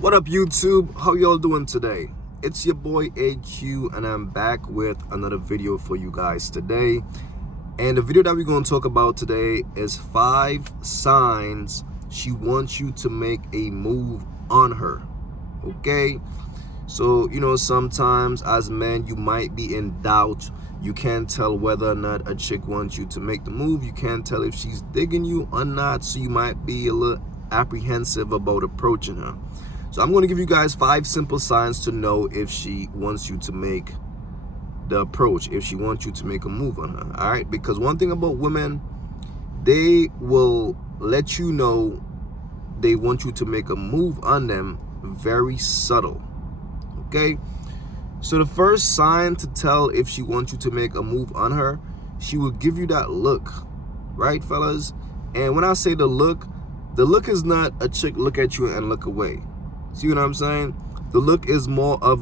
What up, YouTube? How y'all doing today? It's your boy AQ, and I'm back with another video for you guys today. And the video that we're going to talk about today is 5 signs she wants you to make a move on her. Okay? So, sometimes as men, you might be in doubt. You can't tell whether or not a chick wants you to make the move. You can't tell if she's digging you or not. So you might be a little apprehensive about approaching her. So I'm going to give you guys 5 simple signs to know if she wants you to make the approach, if she wants you to make a move on her. All right? Because one thing about women, they will let you know they want you to make a move on them very subtle. Okay? So the first sign to tell if she wants you to make a move on her, she will give you that look. Right, fellas? And when I say the look is not a chick look at you and look away. See what I'm saying? The look is more of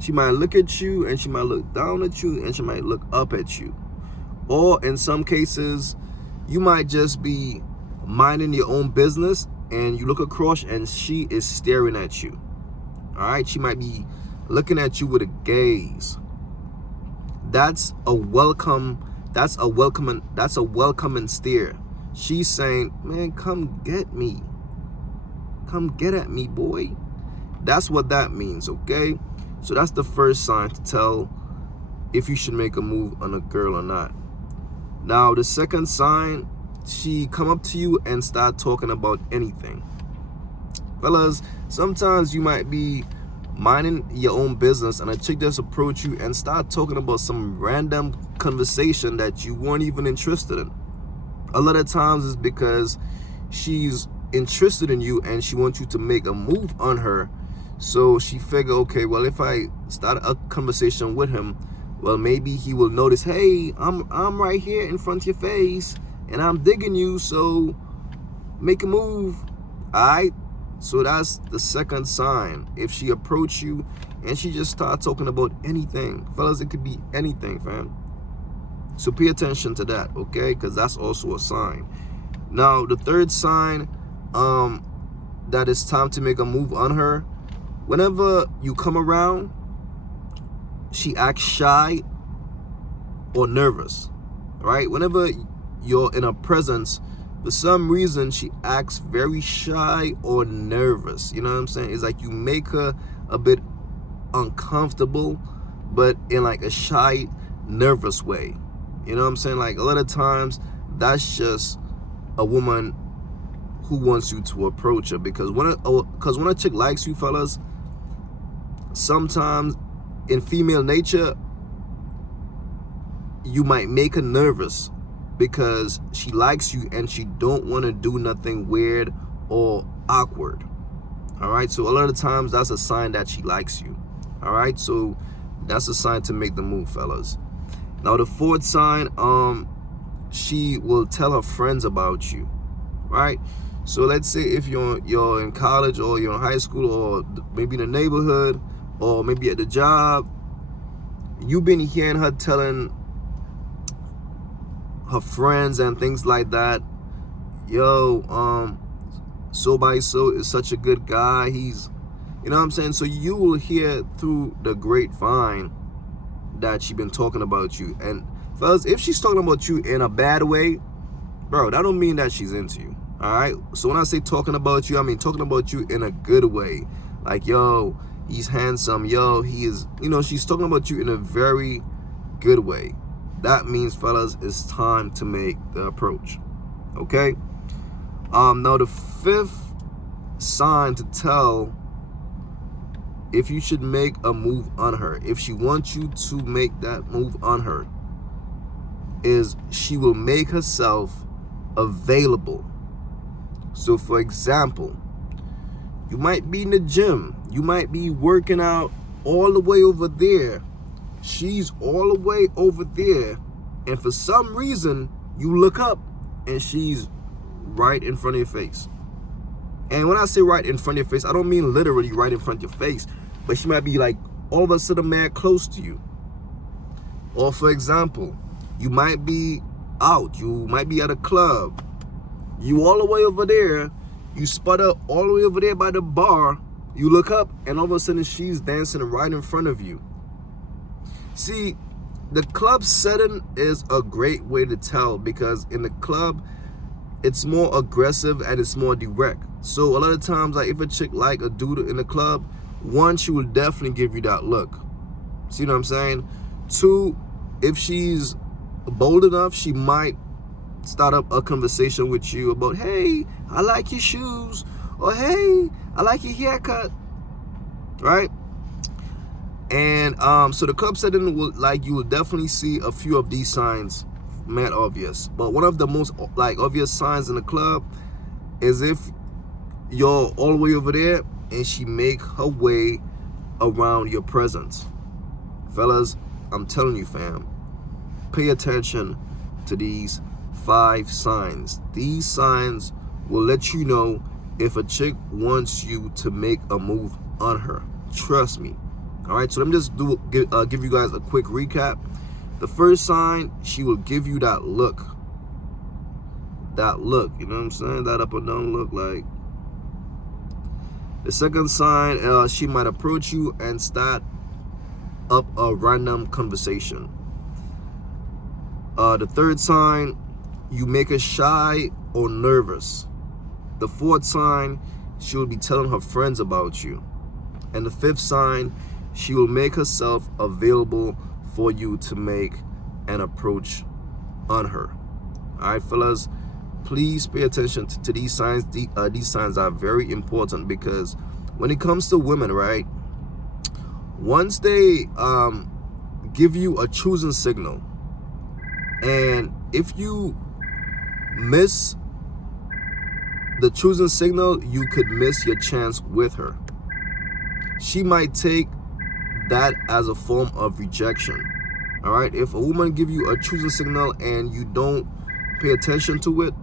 she might look at you and she might look down at you and she might look up at you. Or in some cases, you might just be minding your own business and you look across and she is staring at you. All right? She might be looking at you with a gaze. That's a welcoming stare. She's saying, man, come get me. Come get at me, boy. That's what that means, okay? So that's the first sign to tell if you should make a move on a girl or not. Now, the second sign, she come up to you and start talking about anything. Fellas, sometimes you might be minding your own business and a chick just approach you and start talking about some random conversation that you weren't even interested in. A lot of times it's because she's interested in you and she wants you to make a move on her. So she figure, okay, well, if I start a conversation with him, well, maybe he will notice, hey, I'm right here in front of your face and I'm digging you, so make a move. All right? So that's the second sign. If she approach you and she just start talking about anything, fellas, it could be anything, fam. So pay attention to that, okay? Because that's also a sign. Now, the third sign, that it's time to make a move on her. Whenever you come around, she acts shy or nervous, right? Whenever you're in her presence, for some reason, she acts very shy or nervous. You know what I'm saying? It's like you make her a bit uncomfortable, but in like a shy, nervous way. You know what I'm saying? Like a lot of times, that's just a woman who wants you to approach her, because when a chick likes you, fellas, sometimes in female nature you might make her nervous because she likes you and she don't want to do nothing weird or awkward. All right, so a lot of times that's a sign that she likes you. All right, so that's a sign to make the move, fellas. Now the fourth sign, she will tell her friends about you, right? So let's say if you're in college or you're in high school or maybe in the neighborhood or maybe at the job, you've been hearing her telling her friends and things like that, yo, so by so is such a good guy. He's, you know what I'm saying? So you will hear through the grapevine that she's been talking about you. And fellas, if she's talking about you in a bad way, bro, that don't mean that she's into you. All right, so when I say talking about you, I mean talking about you in a good way. Like, yo, he's handsome. Yo, he is, she's talking about you in a very good way. That means, fellas, it's time to make the approach. Okay? Now the fifth sign to tell if you should make a move on her, if she wants you to make that move on her, is she will make herself available. So for example, you might be in the gym, you might be working out all the way over there, she's all the way over there, and for some reason you look up and she's right in front of your face. And when I say right in front of your face, I don't mean literally right in front of your face, but she might be like all of a sudden mad close to you. Or for example, you might be out, you might be at a club, you all the way over there, You spot her all the way over there by the bar. You look up, and all of a sudden she's dancing right in front of you. See, the club setting is a great way to tell, because in the club, it's more aggressive and it's more direct. So a lot of times, like if a chick like a dude in the club, one, she will definitely give you that look. See what I'm saying? Two, if she's bold enough, she might start up a conversation with you about, hey, I like your shoes, or hey, I like your haircut, right? And so the club setting will, like, you will definitely see a few of these signs mad obvious. But one of the most like obvious signs in the club is if you're all the way over there and she make her way around your presence. Fellas, I'm telling you, fam, pay attention to these 5 signs. These signs will let you know if a chick wants you to make a move on her. Trust me. All right, so let me just give you guys a quick recap. The first sign, she will give you that look. That look, you know what I'm saying? That up and down look. Like, the second sign, she might approach you and start up a random conversation. The third sign, you make her shy or nervous. The fourth sign, she will be telling her friends about you. And the fifth sign, she will make herself available for you to make an approach on her. All right, fellas, please pay attention to these signs. These signs are very important, because when it comes to women, right, once they give you a choosing signal, and if you miss the choosing signal, you could miss your chance with her. She might take that as a form of rejection. All right, if a woman give you a choosing signal and you don't pay attention to it,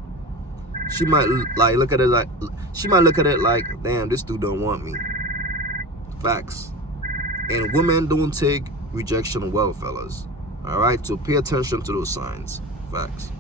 she might look at it like, damn, this dude don't want me. Facts. And women don't take rejection well, fellas. All right, so pay attention to those signs. Facts.